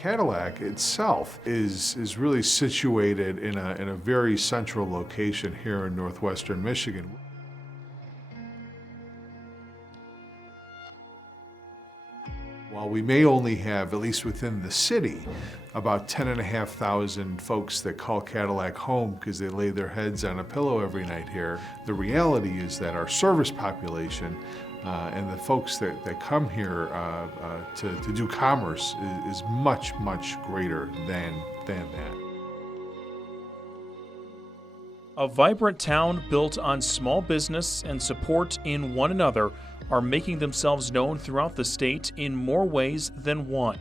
Cadillac itself is really situated in a very central location here in northwestern Michigan. While we may only have, at least within the city, about 10,500 folks that call Cadillac home because they lay their heads on a pillow every night here, the reality is that our service population and the folks that come here to do commerce is much, much greater than that. A vibrant town built on small business and support in one another are making themselves known throughout the state in more ways than one.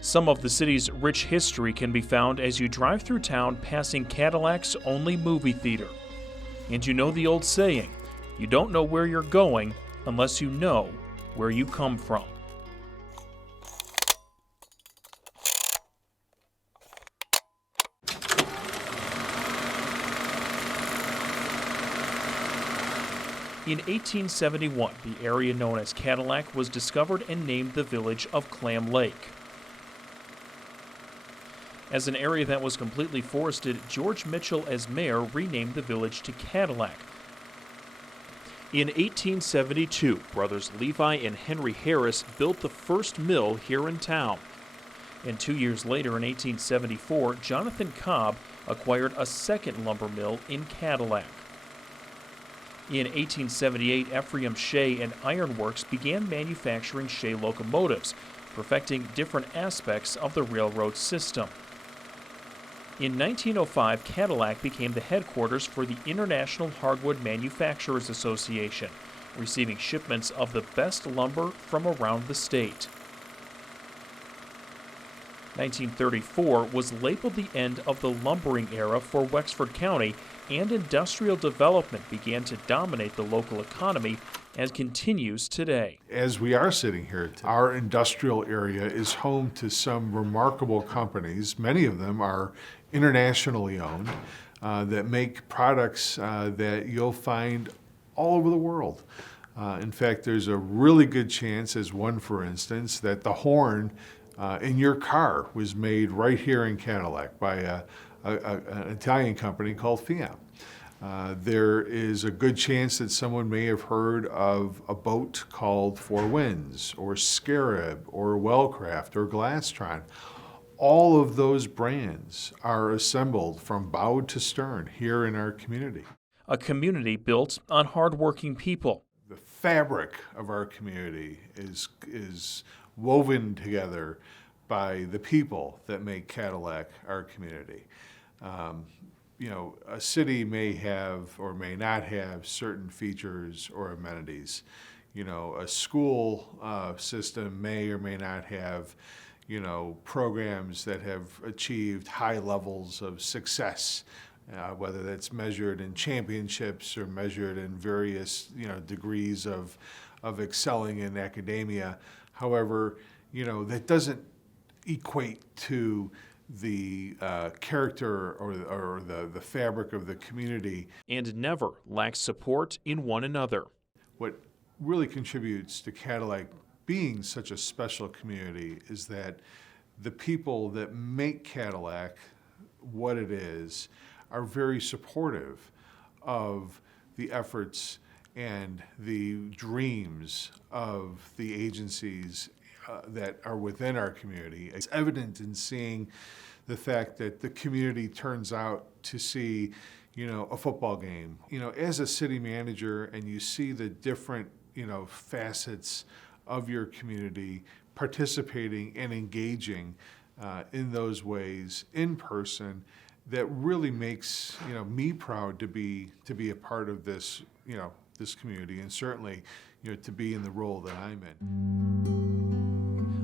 Some of the city's rich history can be found as you drive through town passing Cadillac's only movie theater. And you know the old saying, you don't know where you're going unless you know where you come from. In 1871, the area known as Cadillac was discovered and named the village of Clam Lake. As an area that was completely forested, George Mitchell, as mayor, renamed the village to Cadillac. In 1872, brothers Levi and Henry Harris built the first mill here in town. And 2 years later, in 1874, Jonathan Cobb acquired a second lumber mill in Cadillac. In 1878, Ephraim Shea and Iron Works began manufacturing Shea locomotives, perfecting different aspects of the railroad system. In 1905, Cadillac became the headquarters for the International Hardwood Manufacturers Association, receiving shipments of the best lumber from around the state. 1934 was labeled the end of the lumbering era for Wexford County, and industrial development began to dominate the local economy and continues today. As we are sitting here, our industrial area is home to some remarkable companies. Many of them are internationally owned that make products that you'll find all over the world. In fact, there's a really good chance, as one for instance, that the horn in your car was made right here in Cadillac by an Italian company called Fiat. There is a good chance that someone may have heard of a boat called Four Winds, or Scarab, or Wellcraft, or Glastron. All of those brands are assembled from bow to stern here in our community. A community built on hardworking people. The fabric of our community is woven together by the people that make Cadillac our community. A city may have or may not have certain features or amenities. A school system may or may not have, programs that have achieved high levels of success, whether that's measured in championships or measured in various, degrees of excelling in academia. However, that doesn't equate to the character or the fabric of the community. And never lacks support in one another. What really contributes to Cadillac being such a special community is that the people that make Cadillac what it is are very supportive of the efforts and the dreams of the agencies that are within our community. It's evident in seeing the fact that the community turns out to see, a football game. As a city manager, and you see the different, facets of your community participating and engaging in those ways in person, that really makes, me proud to be a part of this, this community, and certainly, to be in the role that I'm in.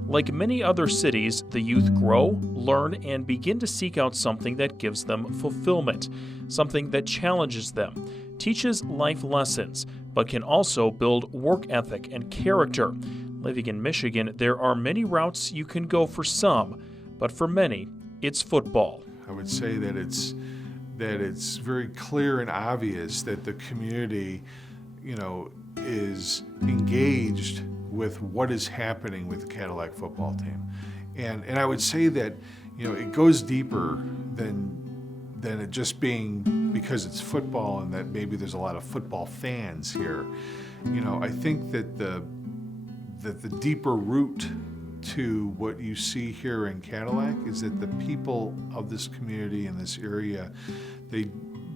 Like many other cities, the youth grow, learn, and begin to seek out something that gives them fulfillment, something that challenges them, teaches life lessons, but can also build work ethic and character. Living in Michigan, there are many routes you can go for some, but for many, it's football. I would say that it's very clear and obvious that the community, is engaged with what is happening with the Cadillac football team. And I would say that, it goes deeper than it just being because it's football and that maybe there's a lot of football fans here. I think that the deeper root to what you see here in Cadillac is that the people of this community in this area, they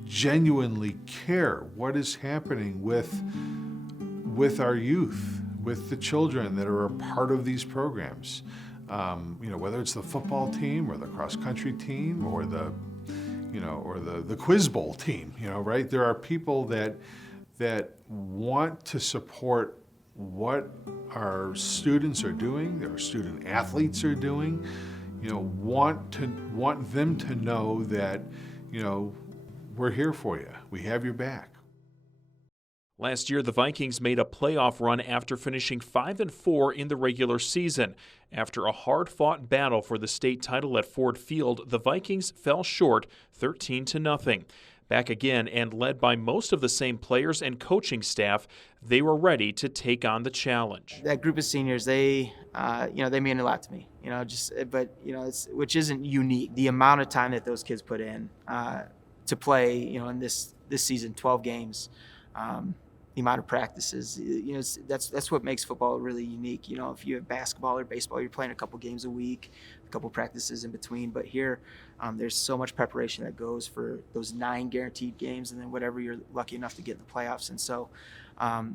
genuinely care what is happening with our youth, with the children that are a part of these programs. Whether it's the football team or the cross-country team or the Quiz Bowl team, right? There are people that want to support what our students are doing, that our student athletes are doing, want them to know that, we're here for you. We have your back. Last year, the Vikings made a playoff run after finishing 5-4 in the regular season. After a hard-fought battle for the state title at Ford Field, the Vikings fell short 13-0. Back again and led by most of the same players and coaching staff, they were ready to take on the challenge. That group of seniors, they mean a lot to me. Which isn't unique. The amount of time that those kids put in to play, in this season, 12 games. The amount of practices, that's what makes football really unique. If you have basketball or baseball, you're playing a couple games a week, a couple practices in between. But here, there's so much preparation that goes for those 9 guaranteed games, and then whatever you're lucky enough to get in the playoffs. And so,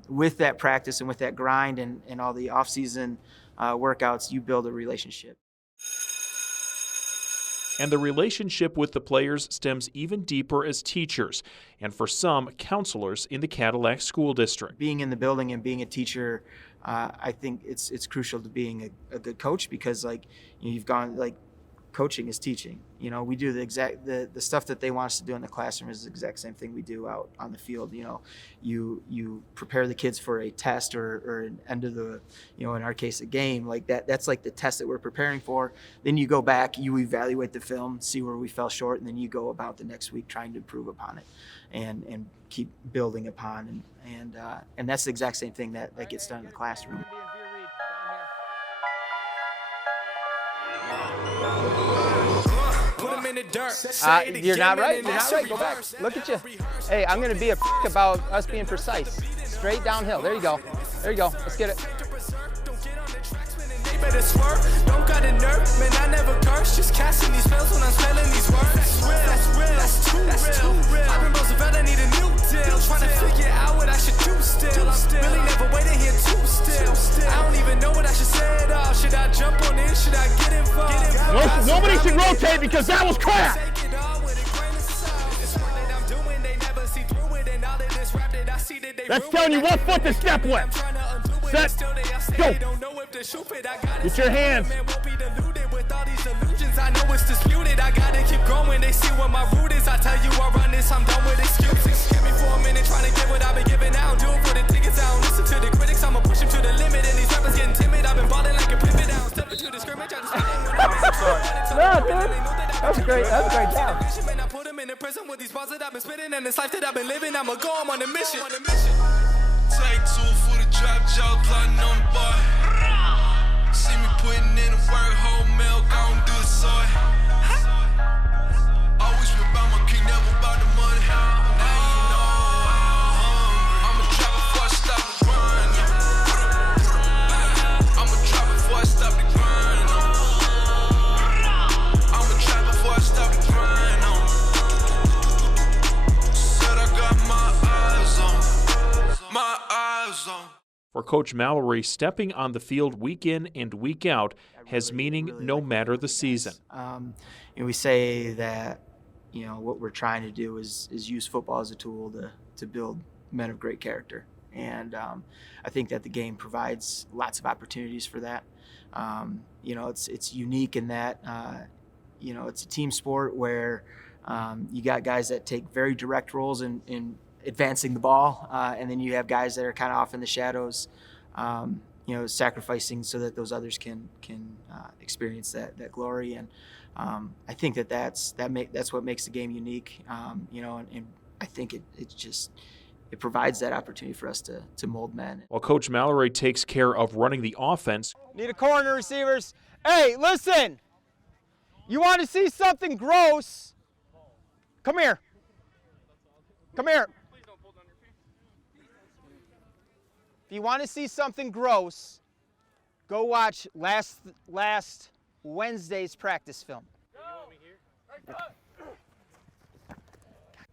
with that practice and with that grind and all the off-season workouts, you build a relationship. And the relationship with the players stems even deeper as teachers, and for some, counselors in the Cadillac School District. Being in the building and being a teacher, I think it's crucial to being a good coach because, you've gone, coaching is teaching. We do the stuff that they want us to do in the classroom is the exact same thing we do out on the field. You prepare the kids for a test or an end of the, in our case, a game like that. That's like the test that we're preparing for. Then you go back, you evaluate the film, see where we fell short, and then you go about the next week trying to improve upon it and keep building upon. And that's the exact same thing that gets done in the classroom. You're not right. You're not right. Go back. Look at you. Hey, I'm going to be a about us being precise. Straight downhill. There you go. There you go. Let's get it. Don't got a nerve, man, I never curse. Just casting these spells when I'm spelling these words. That's too real. I've been Roosevelt, I need a new deal. Trying to figure out what I should do still. Really never waited here too still. I don't even know what I should say at all. Should I jump on in? Should I get involved? Nobody should rotate because that was crap. That's telling you what foot to step with. Set, go. With your hands. I know it's disputed. I gotta keep growing. They see what my root is. I tell you I run this. I'm done with excuses. Give me for a minute trying to get what I've been giving out. Do it for the tickets. I don't listen to the critics. I'ma push them to the limit. And these rappers getting timid. I've been balling like a pivot. I don't step into the scrimmage. I just No, dude. That's great. That's a great job. I put them in the prison with these bars that I've been spitting and this life that I've been living. I'ma go. I'm on a mission. Take 2 for the drop, jaw plotting on the boy. See me putting in the work, whole milk, I don't do the soy. Always been about my king, never about the money. Now you know, I'm a trap before I stop the grind. I'm a trap before I stop the grind. I'm a trap before I stop the grind. Said I got my eyes on. My eyes on. For Coach Mallory, stepping on the field week in and week out has meaning no matter the season. We say that, what we're trying to do is use football as a tool to build men of great character. And I think that the game provides lots of opportunities for that. It's unique in that, it's a team sport where you got guys that take very direct roles in advancing the ball, and then you have guys that are kind of off in the shadows, sacrificing so that those others can experience that glory. And I think that's what makes the game unique. And I think it provides that opportunity for us to mold men. While Coach Mallory takes care of running the offense, Need a corner, receivers. Hey, listen. You want to see something gross? Come here. Come here. If you want to see something gross, go watch last Wednesday's practice film.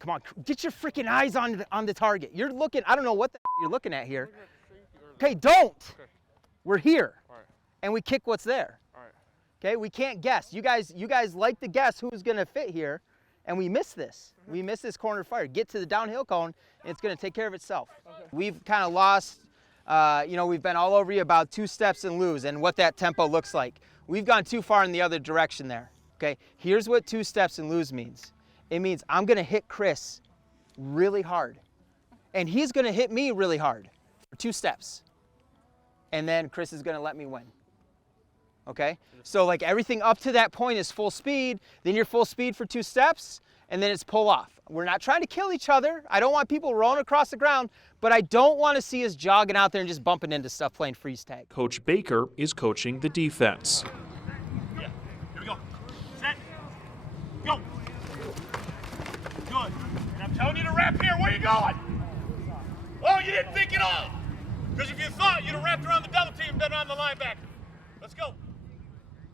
Come on, get your freaking eyes on the target. You're looking, I don't know what the you're looking at here. Okay, don't. We're here. And we kick what's there. Okay, we can't guess. You guys like to guess who's going to fit here, and we miss this. We miss this corner fire. Get to the downhill cone, and it's going to take care of itself. We've kind of lost, we've been all over you about 2 steps and lose and what that tempo looks like. We've gone too far in the other direction there. Okay, here's what 2 steps and lose means. It means I'm going to hit Chris really hard, and he's going to hit me really hard for 2 steps, and then Chris is going to let me win. Okay, so like everything up to that point is full speed, then you're full speed for 2 steps, and then it's pull off. We're not trying to kill each other. I don't want people rolling across the ground, but I don't want to see us jogging out there and just bumping into stuff playing freeze tag. Coach Baker is coaching the defense. Yeah, here we go. Set, go. Good. And I'm telling you to wrap here. Where you going? Oh, you didn't think at all. Because if you thought, you'd have wrapped around the double team, then on the linebacker. Let's go.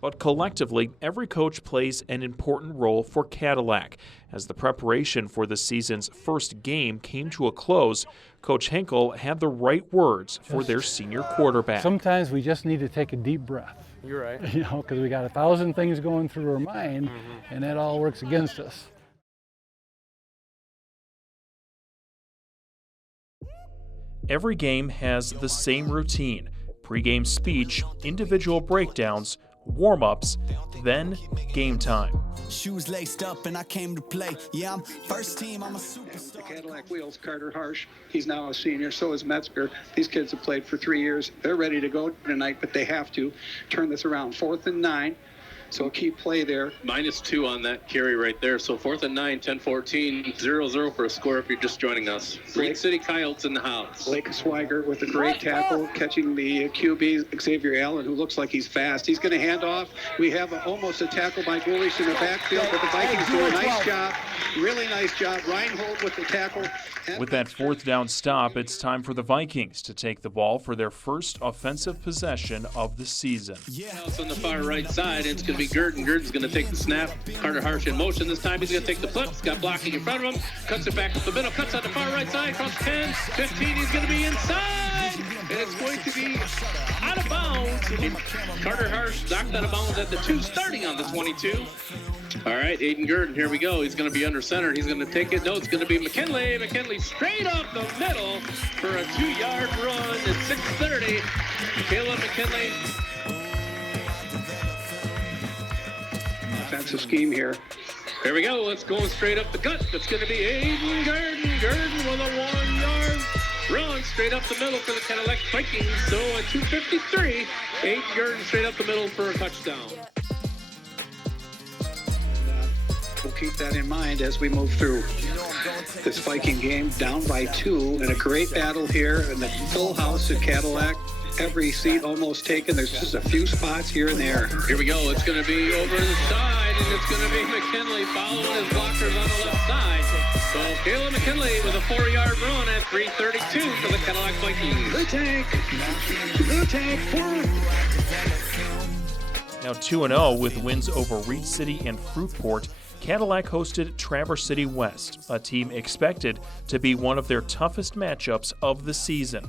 But collectively, every coach plays an important role for Cadillac. As the preparation for the season's first game came to a close, Coach Henkel had the right words for their senior quarterback. Sometimes we just need to take a deep breath. You're right. Because we got 1,000 things going through our mind, and that all works against us. Every game has the same routine: pre-game speech, individual breakdowns, warm-ups, then game time. Shoes laced up and I came to play. Yeah, I'm first team, I'm a superstar. The Cadillac wheels, Carter Harsh, he's now a senior, so is Metzger. These kids have played for 3 years. They're ready to go tonight, but they have to turn this around. 4th and 9, so a key play there. -2 on that carry right there. So 4th and 9, 10-14, 0-0 for a score if you're just joining us. Reed City Coyotes in the house. Blake Swiger with a great tackle, catching the QB, Xavier Allen, who looks like he's fast. He's going to hand off. We have almost a tackle by Gulish in the backfield, but the Vikings do a nice job. Really nice job. Reinhold with the tackle. With that 4th down stop, it's time for the Vikings to take the ball for their first offensive possession of the season. Yeah, it's on the far right side. It's going to be Gurdon. Gurdon's going to take the snap. Carter Harsh in motion this time. He's going to take the flip. He's got blocking in front of him. Cuts it back up the middle. Cuts on the far right side. Across 10, 15. He's going to be inside. And it's going to be out of bounds. Carter Harsh knocked out of bounds at the 2, starting on the 22. All right, Aiden Gurdon, here we go. He's going to be under center. He's going to take it. No, it's going to be McKinley. McKinley straight up the middle for a 2-yard run at 6:30. Caleb McKinley. Offensive scheme here. Here we go. Let's go straight up the gut. It's going to be Aiden Gurdon. Gurdon with a 1-yard run straight up the middle for the Cadillac Vikings. So at 2:53, Aiden Gurdon straight up the middle for a touchdown. We'll keep that in mind as we move through this Viking game, down by 2, and a great battle here in the full house at Cadillac. Every seat almost taken. There's just a few spots here and there. Here we go. It's going to be over the side, and it's going to be McKinley following his blockers on the left side. So Caleb McKinley with a 4-yard run at 3:32 for the Cadillac Vikings. Blue tank, forward. Now 2-0 with wins over Reed City and Fruitport. Cadillac hosted Traverse City West, a team expected to be one of their toughest matchups of the season.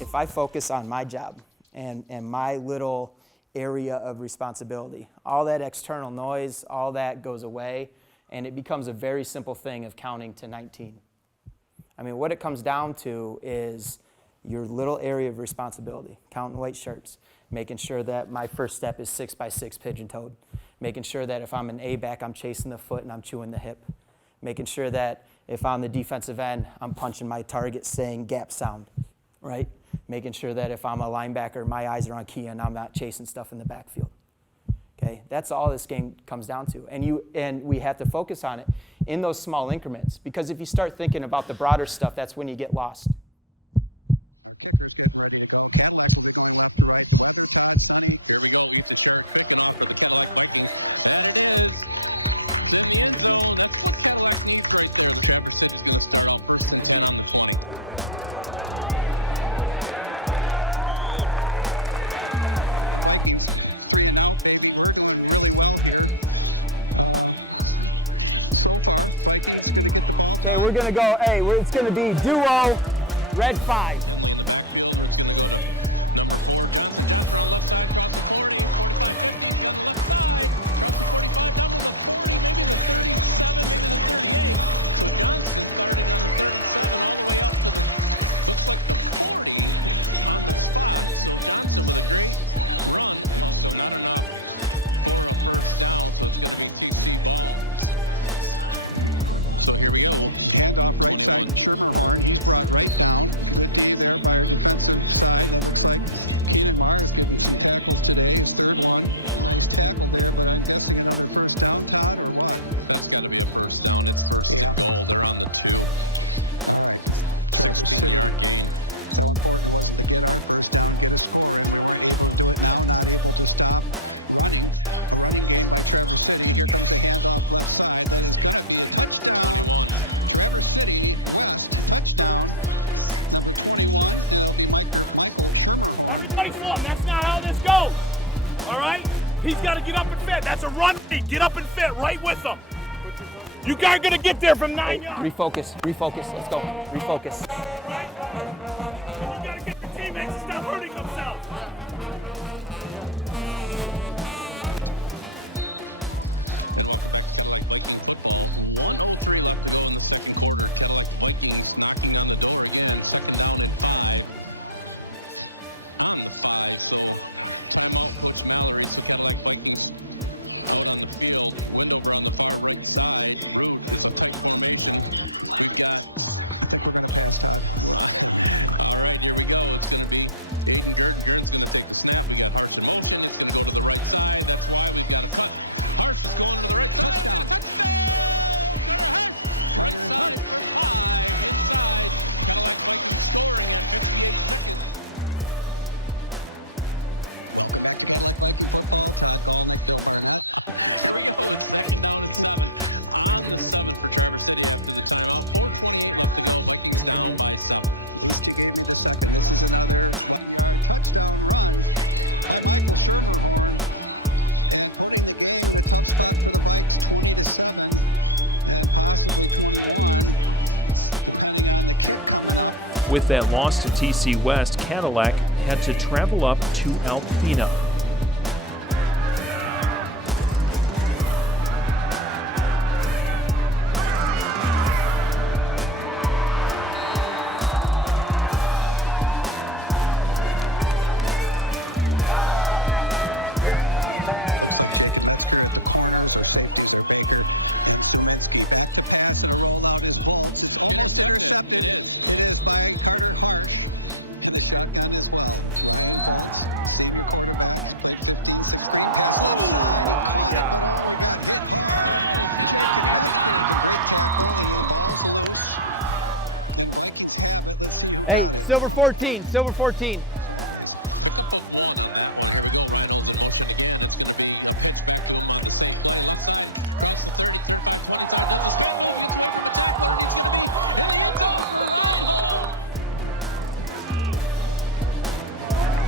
If I focus on my job and my little area of responsibility, all that external noise, all that goes away, and it becomes a very simple thing of counting to 19. I mean, what it comes down to is your little area of responsibility, counting white shirts, making sure that my first step is 6x6 pigeon-toed, making sure that if I'm an A-back, I'm chasing the foot and I'm chewing the hip, making sure that if I'm the defensive end, I'm punching my target saying gap sound, right? Making sure that if I'm a linebacker, my eyes are on key and I'm not chasing stuff in the backfield. Okay, that's all this game comes down to. And we have to focus on it in those small increments, because if you start thinking about the broader stuff, that's when you get lost. Our kicker's getting ready to go. Cadillac will be going left to right. The weather, Todd, sunny. Here we go. Ethan Sherrick picking off for the Cadillac Vikings. That it is. It's in the end zone. That's what Cadillac needs right there. The Traverse City's going to start out 1st and 10 on the 20. Vikings 3 and out, baby. We're doing really well here. So far, Vikings going to get the ball, Todd. We're going to go, it's going to be duo, red 5. Kinley in the backfield, where it's going to go to number 4, Johnson. Johnson on the left side, across the 40, 45, 50. He's on the left side, across the 45, down to the 40, maybe the 37, maybe the 38. So Johnson starting on the 37 all the way out to the, looks like the 40 on the spot. So Johnson with a great run, also not enough for a first down. So it's going to be TC ball. So here we go. Handoff right 21. side, Schermerhorn. He's brought right down. Good D there by our defensive side. That looks like Keenan Mars getting some tackles today. His 3rd one. Nice tackle there, but I'm guessing another first down, Todd, or what? That's got to be a first down. It's first and goal. They're on the 2. All right. 16-yard gain. So important wasn't to get our first down, get a score in. We weren't able to do it now, not able to stop running. A running game by Traverse City. Here comes a handoff left side. That is going to be a touchdown. 21. Traverse City West, touchdown. Number 21, and it'll be Michael Schermerhorn. That's not how this goes. All right? He's got to get up and fit. That's a run. Get up and fit right with him. You guys are going to get there from 9 yards. Refocus. Let's go. Refocus. You got to get your teammates to stop hurting themselves. And welcome back to Cadillac Viking football. 1:03 left to go in the second quarter. Cadillac Vikings knocking on the door again. 2nd down and 5. On the 5. So timeout, Coach Mallory. So Cadillac Vikings out on the field. Wendover on the far right side. Root is a tight formation. We've got... I think we're going to pass, Todd. All right, here we go. It's going to be Aiden Gurdon. Gurdon's going to take the snap. We got Harsh in motion. It's going to go to the right side. That's why we've got a cut. Harsh is going to the right side. Touchdown. Touchdown! Carter Harsh. Right side for 5. Inside. Cadillac Vikings scoring at 58 seconds. Welcome back to Cadillac Viking football. Todd Galnick, Bill Barnett. Here we go. It's 2nd down and 7. On the 7 for Traverse City after the timeout. 4:28 left to go. Vikings down by 7. At least you gave me the second. This is another 1-yard touchdown run by Michael Schermerhorn, and putting the game in a tough spot for the Vikes, 20-7 and possibly 21, depending on the kick coming up. With that loss to TC West, Cadillac had to travel up to Alpena. Looks like Jacob Metzger at the corners. Our safeties are Baker and Suminski. Back to pass, and a rollout is Volts. It's almost intercepted. It is by Carter Harsh. And the shotgun as well. Ryan Volts, senior quarterback. He's played 15-6. Screen pass left side. He caught it, but we got hit hard. Jacob Metzger with a great tackle, and the ball's loose. And Vikings have it. Let's see who got it. Silver 14. Sideways. Pickup of 1 on that one. Here we go. Ryan holds in motion again. It's going to be a pitch back to him on the same play. Left side, across the 30, 35, 20 side. Does a spin move, gets away from a tackler, and he's going to be in the end zone for Reinhold. I know.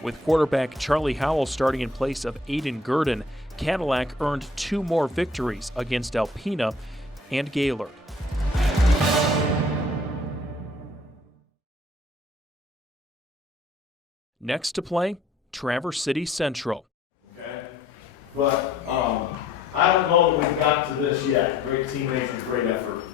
With quarterback Charlie Howell starting in place of Aiden Gurdon, Cadillac earned 2 more victories against Alpena and Gaylord. Next to play, Traverse City Central. Okay, but I don't know that we've got to this yet. Great teammates and great effort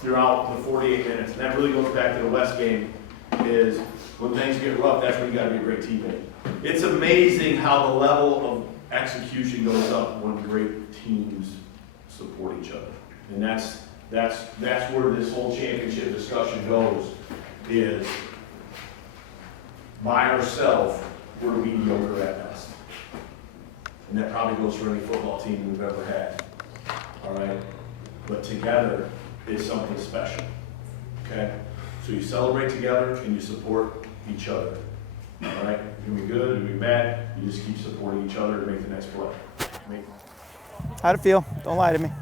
throughout the 48 minutes, and that really goes back to the West game. Is when things get rough, that's when you got to be a great teammate. It's amazing how the level of execution goes up when great teams support each other, and that's where this whole championship discussion goes. Is by ourselves, we're mediocre at best, and that probably goes for any football team we've ever had. All right, but together is something special. Okay, so you celebrate together and you support each other. All right, you can be good, you can be bad, you just keep supporting each other to make the next play. How'd it feel? Don't lie to me.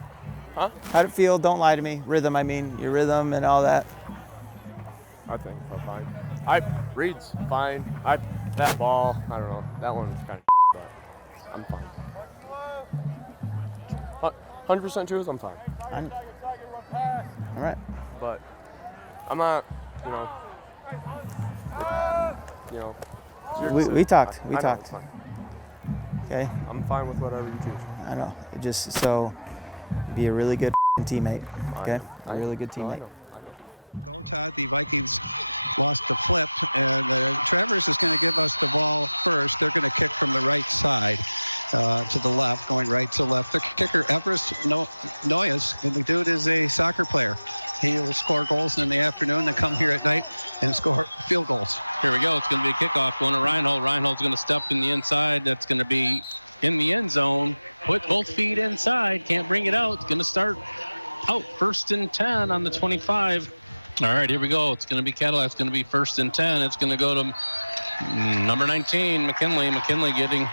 Huh? How'd it feel? Don't lie to me. Rhythm, I mean, your rhythm and all that. I think I'm fine. Reed's fine. That ball, I don't know. That one's kind of but I'm fine. 100% truth, I'm fine. All right. But I'm not, We talked. I know, it's fine. Okay. I'm fine with whatever you choose. I know. Just so be a really good teammate. Okay. A really good teammate. Go, Todd. The Vikings lost the flip, and Travers is going to give us the ball first. They're going to kick from the right side to the left, going right to left. The kicker, Everest Noyes, and the dude is a soccer player. He will score goals in the afternoon, then come here at night and score field goals. Here we go. It's going to be a kickoff going to Reinhold. Reinhold's going to step in the inside. That's going to be in the end zone. Put both feet inside. Can't bring it out. It's going to start out 1st and 10 on the 25. All right, here we go. It's going to be Cadillac. It's going to be 1st and 10. It's going to go to number 19, McKinley. McKinley getting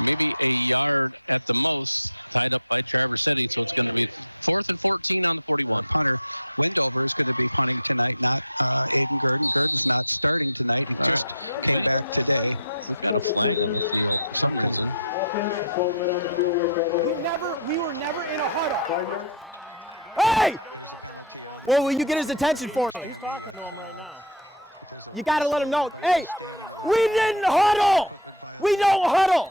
maybe a yard at the most, tied up by Traverse City. So it's going to be 4th and 14 on the 41. Punter Wendover is going to be punting tonight, not Aiden Gurdon. Gurdon's not starting tonight. He just came back today. We've got a flag on the field for some reason. Hey! There's a penalty on Well, will you get his attention for it? You got to let him know. Hey, we didn't huddle. We don't huddle.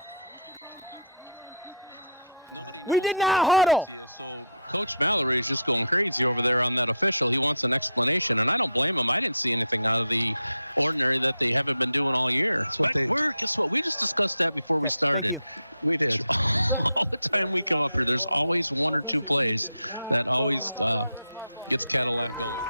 We did not huddle. So Coach Mallory is just going crazy over there on that official. He wants an explanation, and I don't blame him. I didn't see anything out of the ordinary that they haven't been doing all year. Guess what? We just discussed that before we started. We did. All the time we come up here, there's always one or two plays that always gets Cadillac going.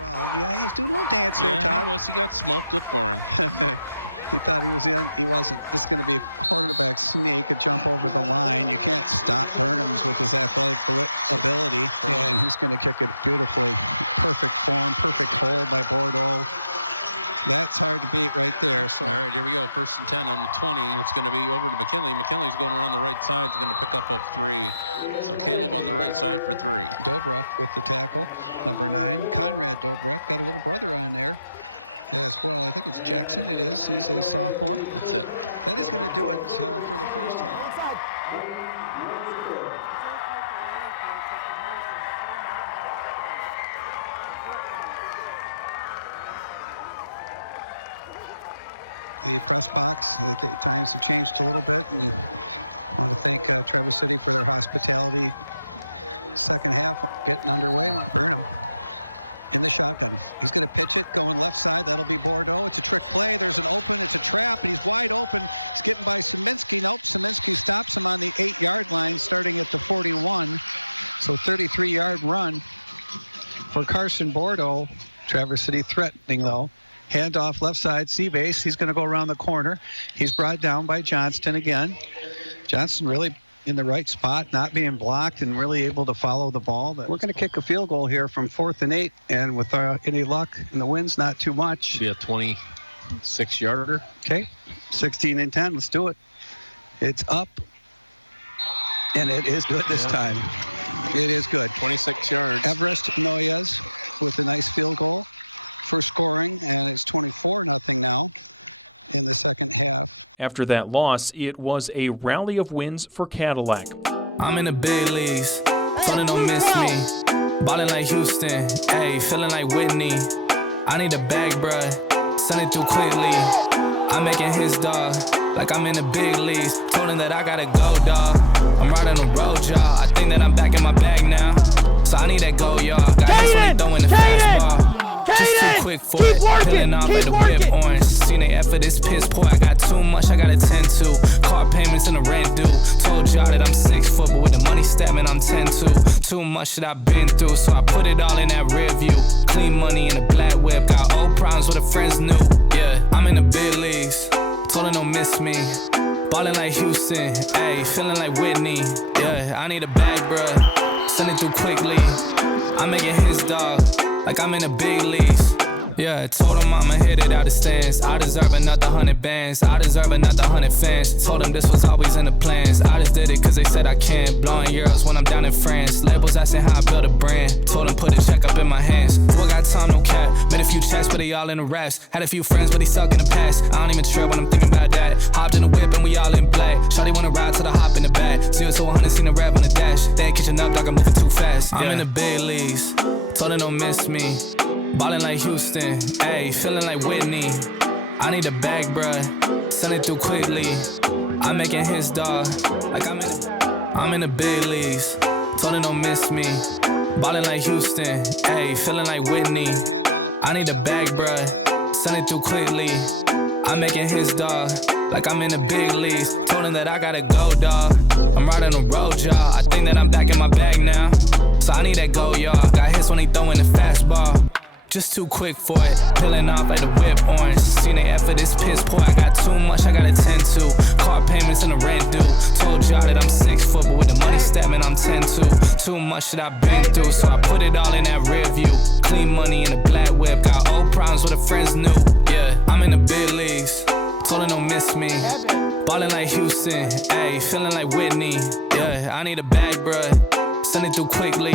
Well, yeah, he's doing a little dance there, Todd. He got smoked. Good for him. He thought he was in. He wasn't. This is going to be a quarterback sneak, a jump over the line. You can't stop Burnhams with his athletic ability, and he's going to kick it beautifully. Perfect form, perfect hold by Bordeaux. That's hard to beat right there. So. All right, here we go. 1st and 10 on the 20. It's going to be over to McKinley. McKinley's going around the right side. He's going to pick up a 3. So Caleb on the right side for 3. Dobrev with the tackle, number 9. Conrad Dobrev got a little brother on there as well. I think it's Jackson. It is. He's a sophomore. That's it. That is going to do it for the first half. The press box, the times have changed a little bit, and I want to thank Traverse City for their hospitality. Second half getting underway. Burnham in the shotgun. He's going to pitch it, going left side. That'll be Bordeaux. It's a trick play. There's an open. It's a trap, and he's wide open. He's getting by Szyminski. Nope, Szyminski stops him on the 8-yard line, starting at the 41. So 33-yard run for Carson Bordeaux. Traverse City threatening, though. Handoff left side, C-base. He's going to go around the corner. He's brought down by Johnston again. Johnston really in the right spot, not being blocked and really able to follow the ball. But we're going to kick a field goal here from 4th and 8, and with any luck and the wind's not too much. Be a 26-yarder. Okay, 16 and 10. Let's do it. It's up, and it is good this time. It is good. 26 yards. Everest Noyes with a nice field goal for scoring, and it's 24-0 now in the second half. After that loss, it was a rally of wins for Cadillac. I'm in the big leagues. told her don't miss me. Ballin' like Houston, ayy, feeling like Whitney. I need a bag, bruh, send it through quickly. I'm making his dog, like I'm in the big leagues. Told him that I gotta go, dog. I'm riding the road, y'all. I think that I'm back in my bag now. So I need that go, y'all. Got this when they throwing the fastball. Just too quick for it, peeling off like the whip orange. Seen they effort, this piss poor. I got too much, I gotta tend to. Car payments and the rent due. Told y'all that I'm 6 foot, but with the money statement, I'm 10-2. Too much that I've been through, so I put it all in that rear view. Clean money in a black whip, got old problems with the friends new. Yeah, I'm in the big leagues, told her don't miss me. Ballin' like Houston, ayy, feeling like Whitney. Yeah, I need a bag, bruh, send it through quickly. I'm making his dog, like I'm in the big leagues. Yeah, told him I'ma hit it out the stands. I deserve another 100 bands. I deserve another 100 fans. Told them this was always in the plans. I just did it cause they said I can. Blowing euros when I'm down in France. Labels asking how I build a brand. Told them put a check up in my hands. Boy got time, no cap. Made a few checks, but they all in the raps. Had a few friends, but they suck in the past. I don't even trip when I'm thinking about that. Hopped in the whip and we all in black. Shawty wanna ride till I hop in the back. 0 to 100, seen a rap on the dash. They ain't catching up, dog, I'm moving too fast. I'm in the big leagues. Told her don't miss me. Ballin' like Houston, ayy, feeling like Whitney. I need a bag, bruh, send it through quickly. I'm making his dog, like I'm in the big leagues. Told her don't miss me. Ballin' like Houston, ayy, feeling like Whitney. I need a bag, bruh, send it through quickly. I'm making his dog, like I'm in the big leagues. Told him that I gotta go, dog. I'm riding the road, y'all. I think that I'm back in my bag now. So I need that go, y'all. Got hits when they throwing the fastball. Just too quick for it, peeling off like the whip orange. Seen they effort, this piss poor. I got too much, I gotta tend to. Car payments and the rent due. Told y'all that I'm 6 foot, but with the money statement, I'm 10-2. Too much that I've been through, so I put it all in that rear view. Clean money in a black whip, got old problems with the friends new. Yeah, I'm in the big leagues, told her don't miss me. Ballin' like Houston, ayy, feeling like Whitney. Yeah, I need a bag, bruh, send it through quickly.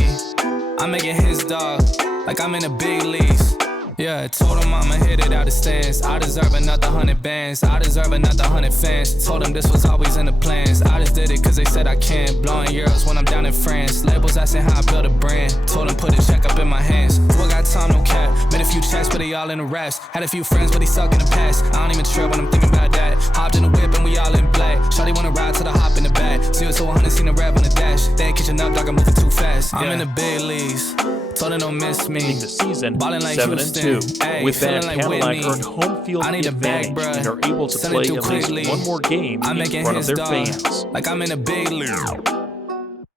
I'm making his dog, like I'm in the big leagues. Yeah, told him I'ma hit it out the stands. I deserve another 100 bands. I deserve another 100 fans. Told them this was always in the plans. I just did it cause they said I can. Blowing euros when I'm down in France. Labels asking how I build a brand. Told them put a check up in my hands. Boy got time, no cap. Made a few checks, but they all in the raps. Had a few friends, but they suck in the past. I don't even trip when I'm thinking about that. Hopped in the whip and we all in black. Shawty wanna ride till I hop in the back. 0 to 100, seen a rap on the dash. They ain't catching up, dog, I'm moving too fast. I'm in the big leagues. Told her don't miss me. The season Ballin' like 7-2. Ay, With that, like Cadillac Whitney. earned home field advantage and are able to play at least one more game in front of their fans. Like I'm in a big league.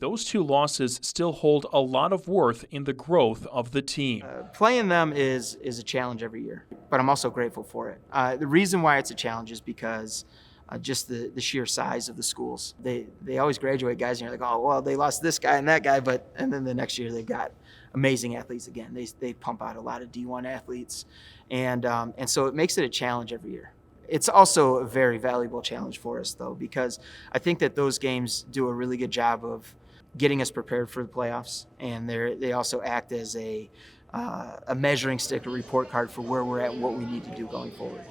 Those two losses still hold a lot of worth in the growth of the team. Playing them is a challenge every year, but I'm also grateful for it. The reason why it's a challenge is because just the sheer size of the schools. They always graduate guys and you're like, oh, well, they lost this guy and that guy, and then the next year they've got amazing athletes again. They pump out a lot of D1 athletes, and so it makes it a challenge every year. It's also a very valuable challenge for us, though, because I think that those games do a really good job of getting us prepared for the playoffs, and they also act as a measuring stick, a report card for where we're at and what we need to do going forward.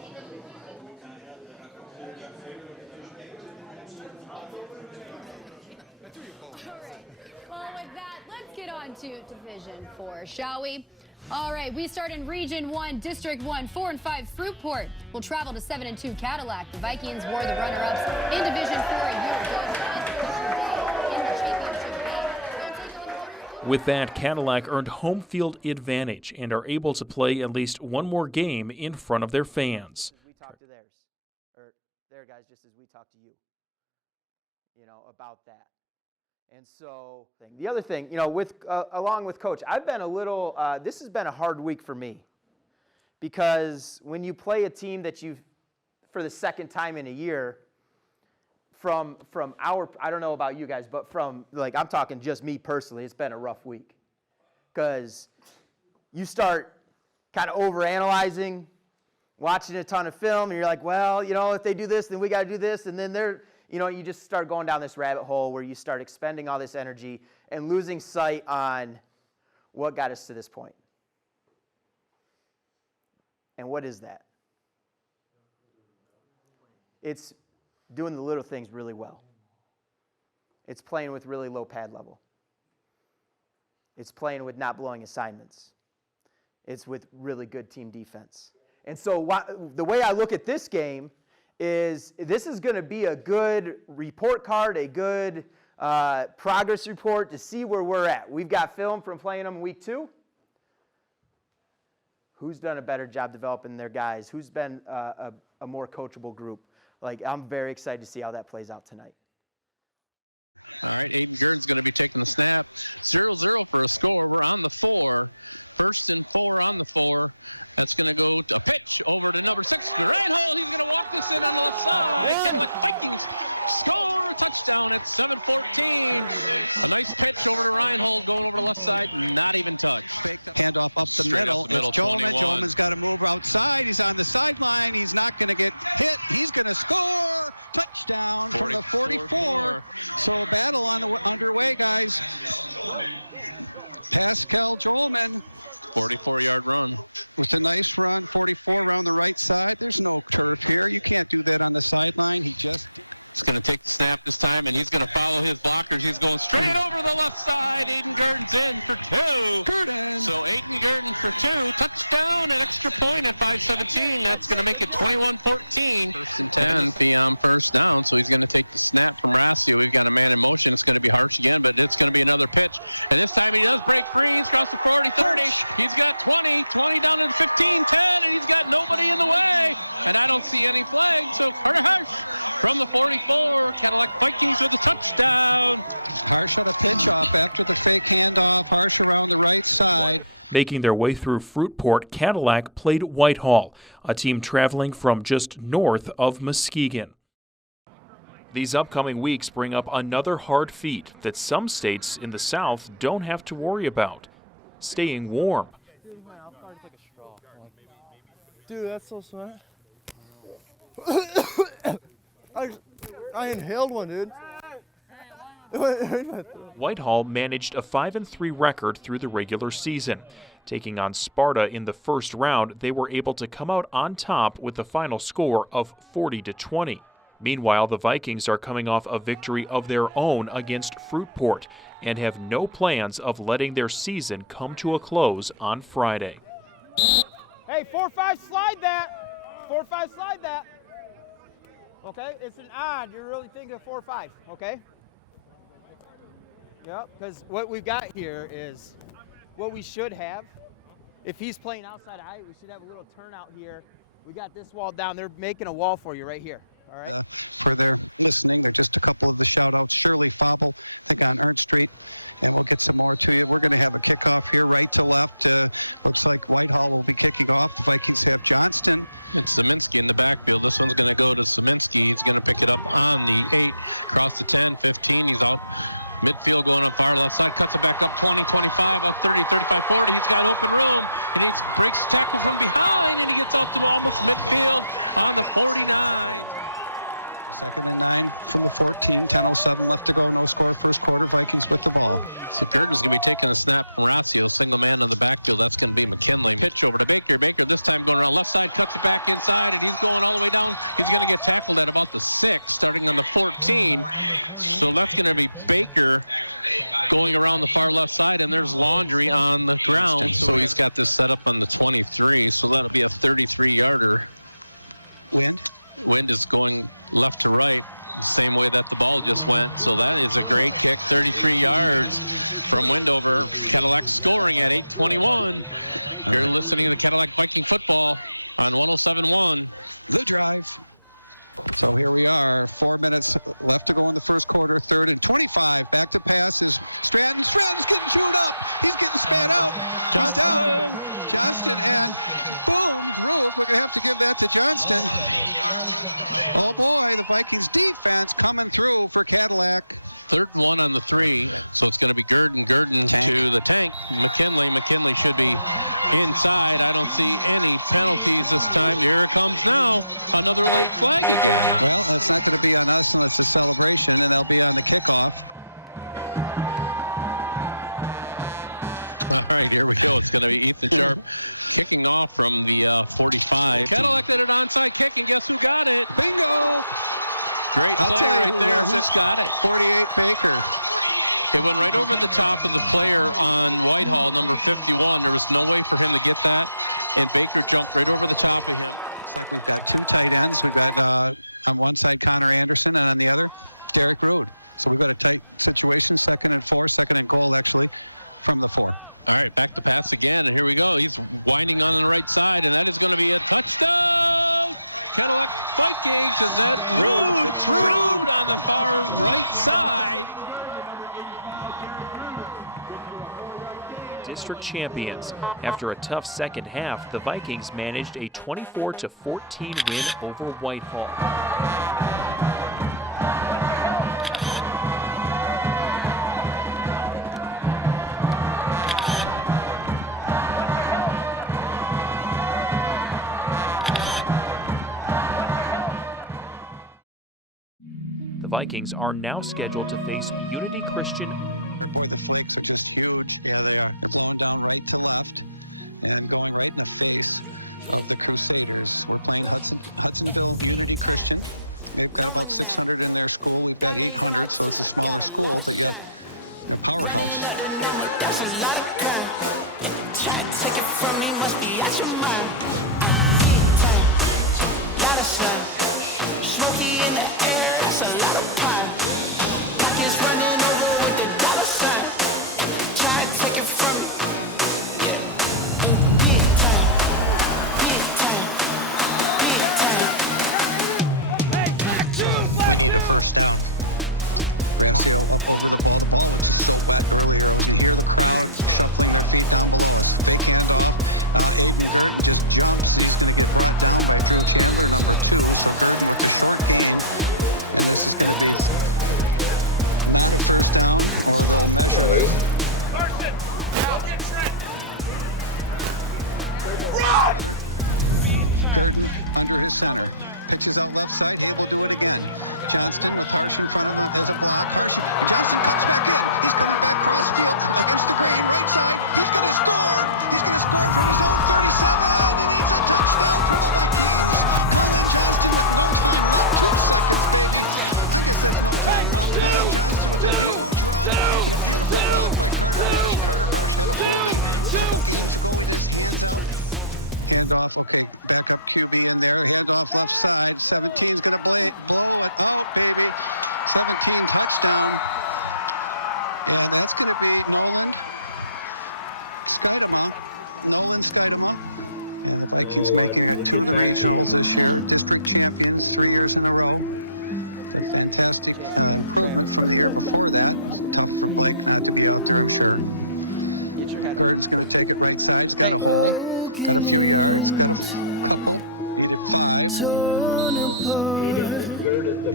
To Division 4, shall we? All right, we start in Region 1, District 1, 4 and 5 Fruitport will travel to 7-2 Cadillac. The Vikings were the runner-ups in Division 4 a year ago. In the championship game. With that, Cadillac earned home field advantage and are able to play at least one more game in front of their fans. The other thing, along with Coach, I've been a little, this has been a hard week for me, because when you play a team that for the second time in a year, from I don't know about you guys, but I'm talking just me personally, it's been a rough week, because you start kind of overanalyzing, watching a ton of film, and you're like, well, if they do this, then we got to do this, and then you just start going down this rabbit hole where you start expending all this energy and losing sight on what got us to this point. And what is that? It's doing the little things really well. It's playing with really low pad level. It's playing with not blowing assignments. It's with really good team defense. And so the way I look at this game is this is going to be a good report card, a good progress report to see where we're at. We've got film from playing them week 2. Who's done a better job developing their guys? Who's been a more coachable group? Like, I'm very excited to see how that plays out tonight. All right, Aiden Gurdon's going to be taking the snap. 0-0 for a score. We're on the 4. 1st and 4 on the 4. That's going to go to a pitch over to number 6. Reinhold, he's going to walk this in on the left side. Cadillac Vikings score. Touchdown at 7:14. A nice pitch over to Reinhold going over the left side. Not even touched. Handoff up the middle. It's Jolman. Jolman's got to move outside. He's on the sideline. He's not going to get hit. He's going to score. Touchdown from the 44. So a battle underway, guys. Pascal Jolman. 44-yard run. With a nice run, 44 around the right side. There's no turf here. You can't do that on the sideline. He just... He's going to take the snap this time, and he's going to follow his blockers. He's going straight over the left side. Aiden Gurdon's in for 2. Gurdon. So Aiden Gurdon for 2. Touchdown, an extra point at 5:17. That's going to make it 21-14. 1st and 10 beyond first down. So he's going to take the snap from Rassio. We've got a man in motion. It's going to be Harsh again, but it's going to be another pitch. And this time he does break free. He's across the 40, 30. He's got 20 down to the 15, 10, and he's got nobody in the way. And I don't see any flags. So Carter Harsh from the 44. Cadillac Vikings with a touchdown. Harsh on a pitch off after the fake handoff. Harsh around the right side. Making their way through Fruitport, Cadillac played Whitehall, a team traveling from just north of Muskegon. These upcoming weeks bring up another hard feat that some states in the South don't have to worry about: staying warm. Dude, that's so smart. I inhaled one, dude. Whitehall managed a 5-3 record through the regular season. Taking on Sparta in the first round, they were able to come out on top with the final score of 40-20. Meanwhile, the Vikings are coming off a victory of their own against Fruitport and have no plans of letting their season come to a close on Friday. Hey, 4-5, slide that. 4-5, slide that. Okay, it's an odd. You're really thinking 4-5, okay? Yep, because what we've got here is what we should have. If he's playing outside height, we should have a little turnout here. We got this wall down. They're making a wall for you right here, all right? For their listening, they're just a couple of the shout-outs. Shirley Fobble, I think on Ernst Street, and we'll get some more to you. We're going to have a kickoff here, right to left. Looks like Whitehall will be kicking off. The Vikings have Johnston. It's Zeminski in the backfield. This one's going to go to Zeminski. He's going to pick it up on the 8, across the 10, 15. He's out midfield going on far left side. Cuts it back up 20, 25, up 30, 35, 40. He's got open room, and he breaks tackle from behind, and he gets out to almost midfield on the 49. 2nd and 9 from the 14, 10:07 left to go, no score first quarter, Vikings with the ball. So Gurdon's going to be taking a snap from Rassio, single man on the backfield. That's going to be McKinley. Pitch over to Baker. Baker this time going around left side, cuts it back inside, and he's going all the way down. He's going to get tackled at about the 6, starting on the 14. So that's going to be Baker going around the far left side, and there's Laundry on the ground. So he's got this set up on the 23, so that'll be a 33-yarder. Wind is going left to right, the same way that the ball just went. So that is a great kick, 33 yards from Windover. Cadillac scoring at 8:21. You're listening to the Cadillac Viking football on 107.1. The Drive. So here we are, 4 minutes left to go in the first quarter, 3rd and 25. Back to pass is Stratton. Stratton's getting chewed up. He's getting spat out. He's down. Johnston, and boom, Rube. We're going to have to give that to Johnston. Oh boy, the Vikings defense coming through for Cadillac. 3rd and 1 on the 3, so it's going to be Gurdon to the tank. McKinley should be inside. I don't see any penalties this time. Here it comes now. Another late flag again. Well, that's not going to be on us unless it's a celebration, and they'll be on the kickoff. All right, here we go. It's going to be Ethan Sharp kicking off from the 45. Cadillac did an onside kick, and guess who got it? Bingo! Great play right there. Who's got it? 48 Baker. It went right over the top of the player on Whitehall, number 51. There was no way for him to get that, and Baker jumped right over the top of him. Looks like we've got two tight ends. We've got on one side Connor Anderson, and on the other Derek Rude. So we've got a tight situation, 2nd and 4, 2nd and goal actually from the 4. All right, back to pass again, and here we go. He's winding on the right side, and that is going to be a touchdown. Cadillac Vikings, is that Rude? It's Rude on the far right side. District champions. After a tough second half, the Vikings managed a 24-14 win over Whitehall. The Vikings are now scheduled to face Unity Christian. Boy, the flakes are just huge. Yeah, they are. They're blowing down right to left and going right in the face of the Crusaders. We're playing Hudsonville Unity Christian. They've got about 600 in their school. We've got 800, so it's a smaller school, but yet a powerhouse. We need a first down. Rancio up over the ball. The ball was just so wet earlier. I was going to hear the crowd shuffling their feet down below us. Fake handoff. Aiden Gurdon just jumps. He's going to get brought down by Drew Chandler, number 2. So Gurdon with the short gain. And this is going to be not a first down, or they'll measure this. Gurdon under his center. Pitches out left side. Hay will do it again. Johnston with Harsh in front of him as a block. Johnston cuts back in. He's coming back cross field against the green, right side. He's going to score. He's going to score from his own 37, and it's a touchdown for the Vikings. Colin Johnston with no time left. 2 seconds, baby. I guess that's no time left. Colin Johnston with a huge run and a beautiful block by Carter Harsh. Carter Harsh had a holding a couple games ago with his hands out. Handoff, okay, back up QB in there. Handoff left side. 17's going to blow it out, baby. 17 touchdown. And that's going to be Nolan Skidema. And the Vikings making it to the regionals this year. District champions 3 years in a row. It's a fantastic improvement from the year before that. It's tough for Blake not to be out there, I'm sure. Gordon's going to take it right side. He's got a hole. Got a few yards, got a couple, needed 5. He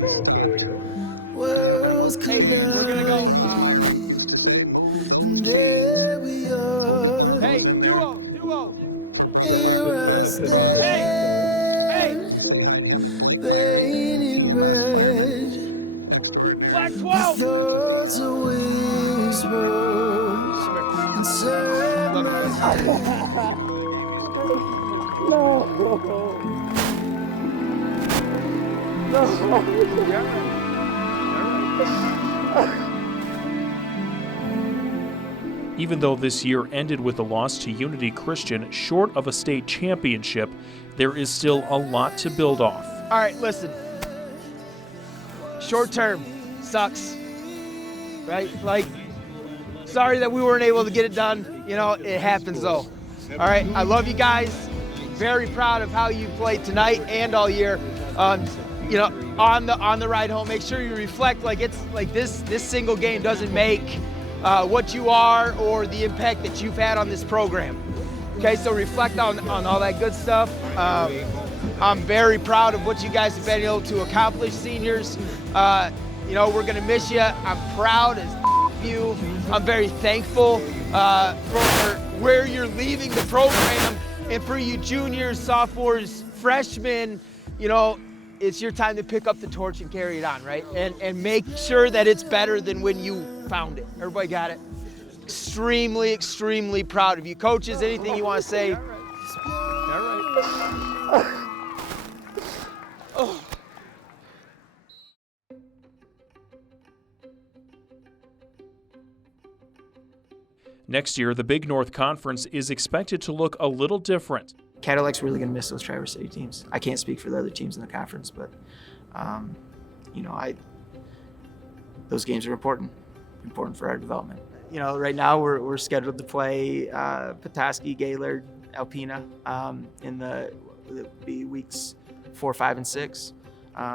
stopped. They're going to move the chains, as Ross Meyering used to say, move those chains. So we'll get one of those in there for Brother Ross. We'll say hi to him and Blake Meyering, EMS fireman extraordinary. And that's a phenom. First down, everybody. Want to get one of those on 46 seconds left. Gordon is being taken out of the game. He's giving a hug to Coach Mallory. Even though this year ended with a loss to Unity Christian, short of a state championship, there is still a lot to build off. All right, listen. Short term sucks, right? Like, sorry that we weren't able to get it done. You know, it happens though. All right, I love you guys. Very proud of how you played tonight and all year. You know, on the ride home, make sure you reflect like it's like this single game doesn't make what you are or the impact that you've had on this program. Okay, so reflect on all that good stuff. I'm very proud of what you guys have been able to accomplish, seniors. You know, we're gonna miss you. I'm proud as you. I'm very thankful for where you're leaving the program, and for you juniors, sophomores, freshmen, you know, it's your time to pick up the torch and carry it on, right? And make sure that it's better than when you found it. Everybody got it? Extremely, extremely proud of you. Coaches, anything you want to say? Next year, the Big North Conference is expected to look a little different. Cadillac's really going to miss those Traverse City teams. I can't speak for the other teams in the conference, but those games are important for our development. Right now we're scheduled to play Petoskey, Gaylord, Alpena in the weeks 4, 5, and 6.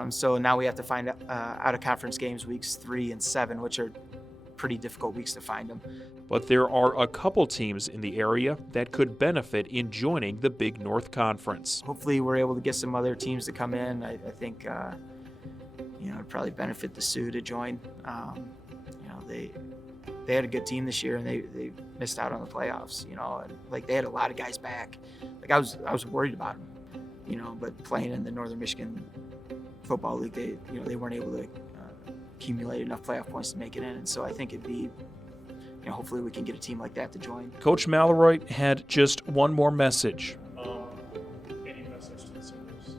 So now we have to find out of conference games weeks 3 and 7, which are pretty difficult weeks to find them. But there are a couple teams in the area that could benefit in joining the Big North Conference. Hopefully we're able to get some other teams to come in. I think it'd probably benefit the Sioux to join. They had a good team this year, and they missed out on the playoffs. And they had a lot of guys back. I was worried about them, but playing in the Northern Michigan Football League, they weren't able to accumulate enough playoff points to make it in. And so I think it'd be, hopefully we can get a team like that to join. Coach Mallory had just one more message. Any message to the seniors?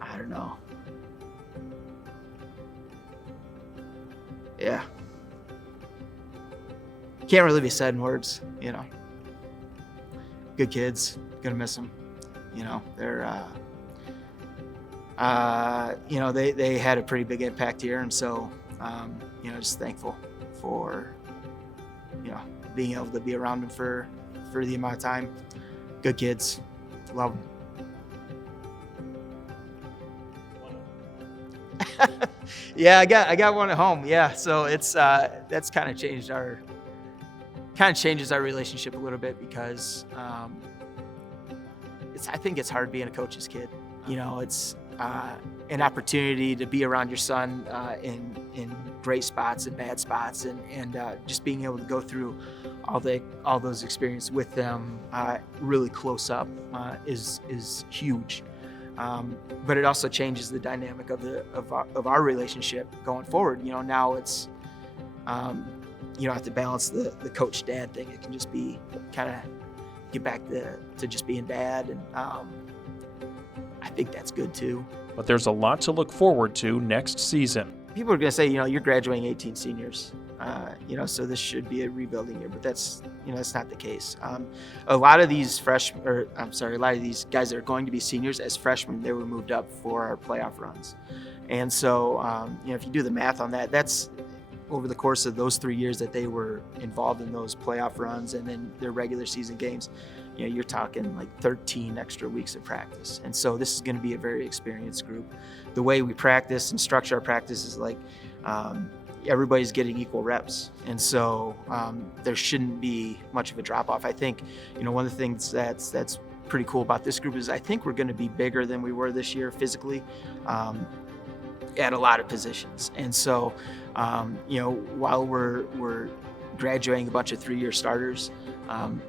I don't know. Yeah. Can't really be said in words, Good kids, gonna miss them. They're, they had a pretty big impact here, and so, just thankful for, being able to be around them for the amount of time. Good kids, love them. Yeah, I got one at home. Yeah, so it's that's kind of changes our relationship a little bit because I think it's hard being a coach's kid. It's an opportunity to be around your son in great spots and bad spots, and just being able to go through all those experiences with them really close up is huge. But it also changes the dynamic of our relationship going forward. Now it's you don't have to balance the coach dad thing. It can just be kind of get back to just being dad, and I think that's good too. But there's a lot to look forward to next season. People are going to say, you're graduating 18 seniors, so this should be a rebuilding year, but that's not the case. A lot of these a lot of these guys that are going to be seniors as freshmen, they were moved up for our playoff runs. And so, if you do the math on that, that's over the course of those 3 years that they were involved in those playoff runs and then their regular season games, you're talking like 13 extra weeks of practice. And so this is going to be a very experienced group. The way we practice and structure our practice is everybody's getting equal reps. And so there shouldn't be much of a drop off. I think, one of the things that's pretty cool about this group is I think we're going to be bigger than we were this year physically at a lot of positions. And so, while we're graduating a bunch of 3-year starters,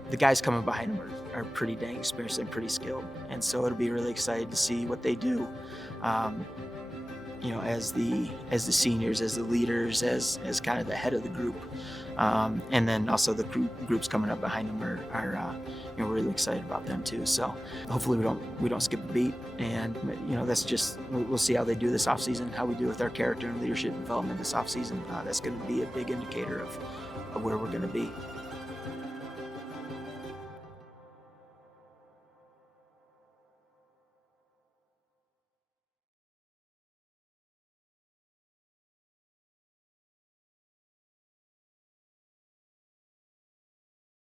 the guys coming behind them are pretty dang experienced and pretty skilled. And so it'll be really exciting to see what they do, as the seniors, as the leaders, as kind of the head of the group. And then also the groups coming up behind them are we're really excited about them too. So hopefully we don't skip a beat, and that's just, we'll see how they do this offseason, how we do with our character and leadership development this offseason. That's going to be a big indicator of where we're going to be.